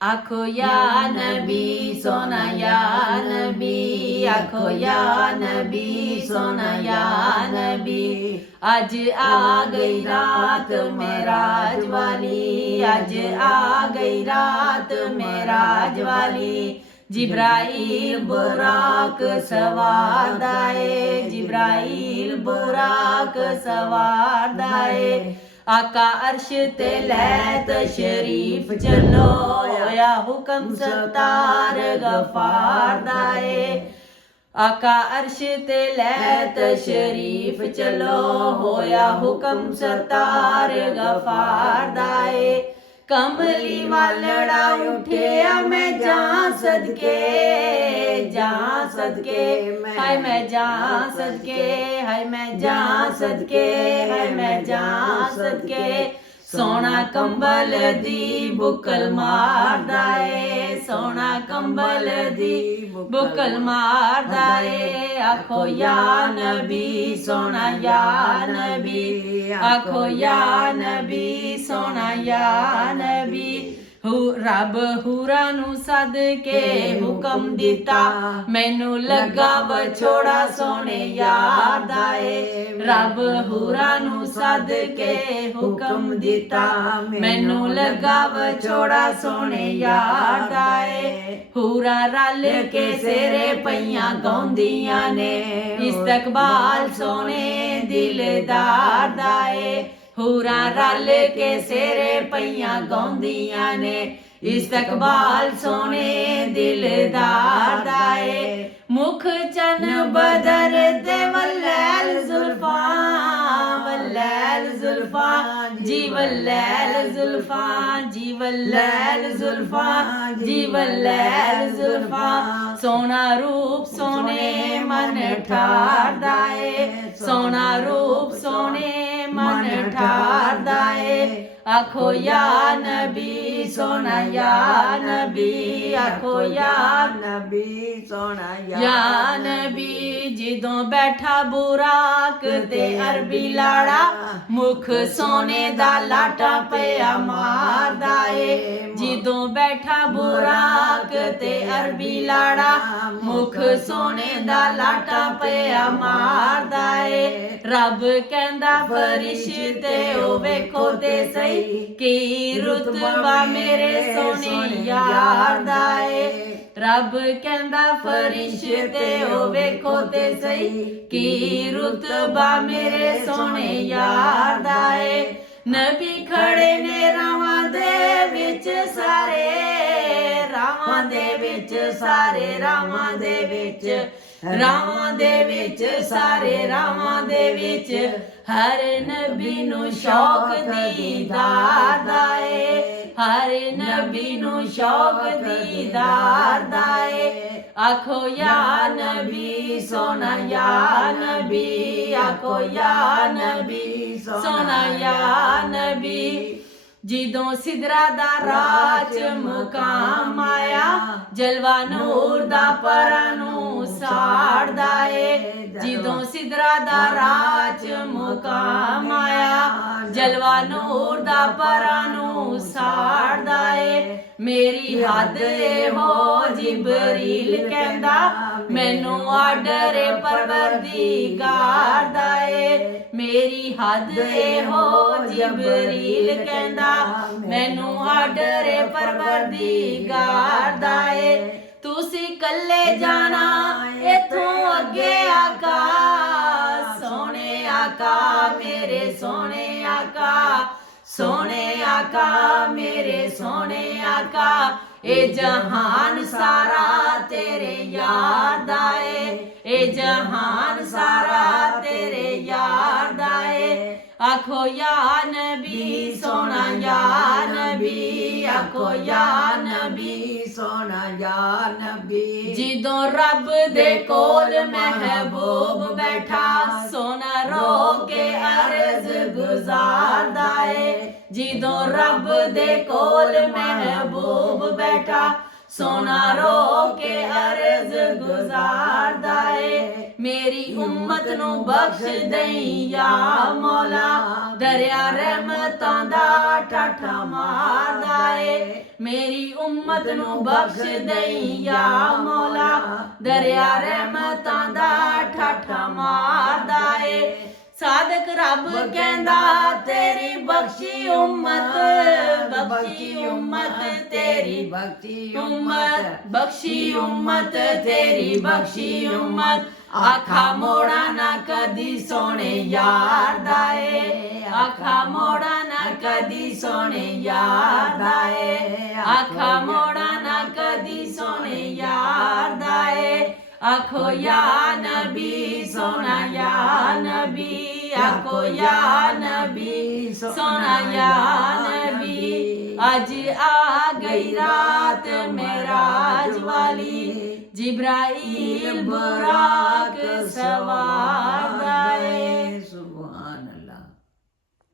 आखो या नबी सोना या नबी, आखो या नबी सोना या नबी। आज आ गई रात मेराज वाली, आज आ गई रात मेराज वाली। जिब्राइल बुराक सवार दाए, जिब्राइल बुराक सवार दाए। आका अर्श ते लै तशरीफ चलो, होया हुक्म सत्तार गफार दाए। आका अर्श ते लै तशरीफ चलो, होया हुक्म सत्तार गफार दाए। कमली वालड़ा उठिया मैं जा सदके, जा सदके, हाय मैं जा सदके, हाय मैं जा सदके, हाय मैं जा सदके। सोना कंबल दी बुकल मारदा ए, सोना कंबल दी बुकल मारदा ए। आखो या नबी सोना या नबी, आखो या नबी सोना या नबी। रब हूरा नू सद के हुक्म दिता, मैनू लगा बछोड़ा सोने यार दा ए। रब हूरा नू सद के हुक्म दिता, मैनू लगा बछोड़ा सोने यार दा ए। हूरा रल के सेरे पईयां गाउंदियां ने, इस्तकबाल सोने दिलदार दा ए। हूरा रल के सेरे पईयां गाउंदियां ने, इस्तकबाल सोने दिलदार दाए। मुख चन बदर ते वल्लैल जुल्फा, वल्लैल जुल्फा जी वल्लैल जुल्फा, जी वल्लैल जुल्फा, जी वल्लैल जुल्फा। सोना रूप सोने मन ठार दाए, सोना रूप सोने मन ठार दाए। आखो या नबी सोना या नबी, आखो या नबी सोना या नबी। जिदों बैठा बुराक ते अरबी लाड़ा, मुख सोने दा लाटा पिया मारदा ए। जिदों बैठा बुराक ते अरबी लाड़ा, मुख सोने दा लाटा पिया मारदा ए। रब कहंदा फरिश्ते ओ वेखो ते सही, की रुतबा मेरे सोने यार दा ए। रब कहंदा फरिश्ते ओ वेखो ते सही, की रुतबा मेरे सोने यार दा ए। नबी खड़े ने रावां दे विच सारे, रावां दे विच सारे, रावां दे विच, रावां दे विच सारे, रावां दे विच। हर नबी नू शौक दीदार दा ए, हर नबी नू शौक दीदार दा ए। आखो या नबी सोना या नबी, आखो या नबी सोना या नबी। जिदों सिदरा दा राज मुकाम आया, जलवा नूर दा परां नू साड़दा ए। जिदों सिदरा दा राज मुकाम आया, जलवा नूर दा परां नू साड़दा ए। मेरी हद हो जिबरील कहंदा, मैनू आर्डर परवरदिगार दा ए। मेरी हद हो जिबरील कहंदा, मैनू आर्डर परवरदिगार दा ए। तुसी कल्ले जाना इथों अगे आका, सोने आका मेरे सोने आका, सोने आका मेरे सोने आका। ए जहान सारा तेरे यार दा ए, ए जहान सारा तेरे यार दा ए। आखो या नबी सोना या नबी, आखो या नबी सोना या नबी। जिदों रब दे कोल महबूब बैठा, सोना रो के अर्ज गुजारदा ए। जिदों रब दे कोल महबूब बैठा, सोना रो के अर्ज गुजारदा ए। ਮੇਰੀ ਉਮਤ ਨੂੰ ਬਖਸ਼ ਦਈ ਯਾ ਮੌਲਾ ਦਰਿਆ ਰਹਿਮਤਾਂ ਦਾ ਠਾਠਾ ਮਾਰਦਾ ਏ ਮੇਰੀ ਉਮਤ ਨੂੰ ਬਖਸ਼ ਦਈ ਯਾ ਮੌਲਾ ਦਰਿਆ ਰਹਿਮਤਾਂ ਦਾ ਠਾਠਾ ਮਾਰਦਾ ਏ ਸਾਦਕ ਰੱਬ ਕਹਿੰਦਾ ਤੇਰੀ ਬਖਸ਼ੀ ਉਮਤ ਤੇਰੀ ਬਖਸ਼ੀ ਉਮਤ ਤੇਰੀ ਬਖਸ਼ੀ ਉਮਤ ਆਖਾ ਮੋੜਾ ਨਾ ਕਦੀ ਸੋਹਣੇ ਯਾਰ ਦਾ ਏ ਆਖਾ ਮੋੜਾ ਨਾ ਕਦੀ ਸੋਹਣੇ ਯਾਰ ਦਾ ਏ ਆਖਾ ਮੋੜਾ ਨਾ ਕਦੀ ਸੋਹਣੇ ਯਾਰ ਦਾ ਏ ਆਖੋ ਯਾ ਨਬੀ ਸੋਨਾ ਯਾ ਨਬੀ ਆਖੋ ਯਾ ਨਬੀ ਸੋਨਾ ਯਾ ਨਬੀ ਅੱਜ ਆ ਗਈ ਰਾਤ ਮੇਰਾਜ ਵਾਲੀ ਜਿਬਰਾਈਲ ਬੁਰਾਕ ਸਵਾਰ